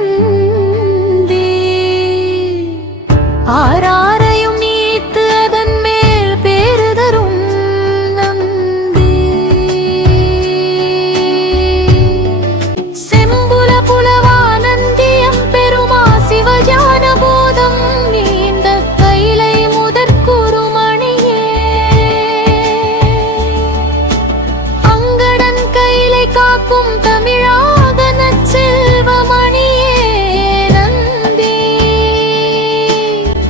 அதுகாரநந்தி ஆராரையும் நீத்து அதன் மேல் பேறு தரும் நந்தி செம்புல புலவா நந்தியம் பெருமா சிவஞான போதம் நீண்ட கைலை முதற்குருமணியே அங்கடன் கைலை காக்கும் தமிழாக நற்செல்வமணியே நந்தி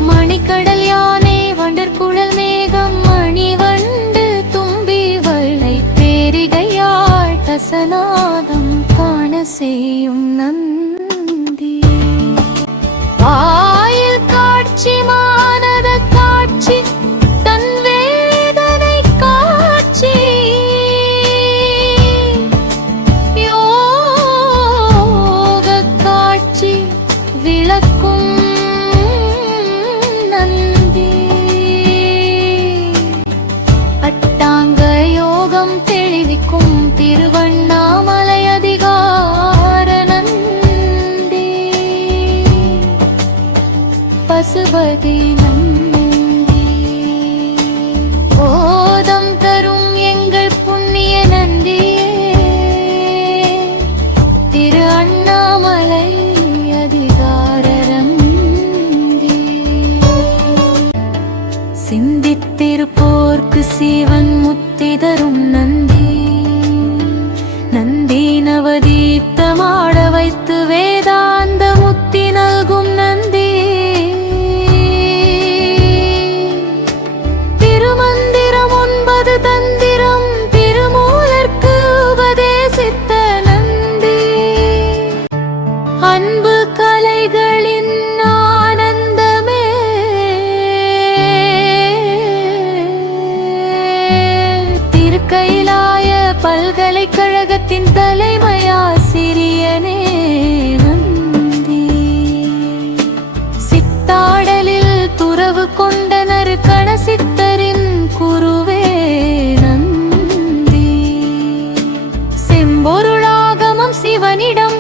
மணிக்கடல் யானை வண்டற்குழல் மேகம் மணிவண்டு தும்பி வளை பேரிகையாள் தசநாதம் காண செய்யும் நந்தி வாயில் காட்சி மானத காட்சி தன் வேதனை காட்சி யோக காட்சி விளக்கும் நந்தி அட்டாங்க யோகம் தெளிவிக்கும் திருவண்ணாமலை அதிகார நந்தி பசுபதி நந்தி போதம் தரும் எங்கள் புண்ணிய நந்தியே திரு அண்ணாமலை அதிகார நந்தி சிந்தித்திருப்போர்க்கு சிவன் முத்தி தரும் நந்தி நந்தி நவதீப்தமாட வைத்து வேதாந்த முத்தி நல்கும் நந்தி திருமந்திரம் 9 தந்திரம் திருமூலர்க்கு உபதேசித்த நந்தி அன்பு கலைகளின் ஆனந்தமே திருக்கைலாய பல்கலைக்கழகத்தின் தலைமையாசிரியனே நந்தி சித்தாடலில் துறவு கொண்டனர் கணசித்தரின் குருவே நந்தி செம்பொருளாகமம் சிவனிடம்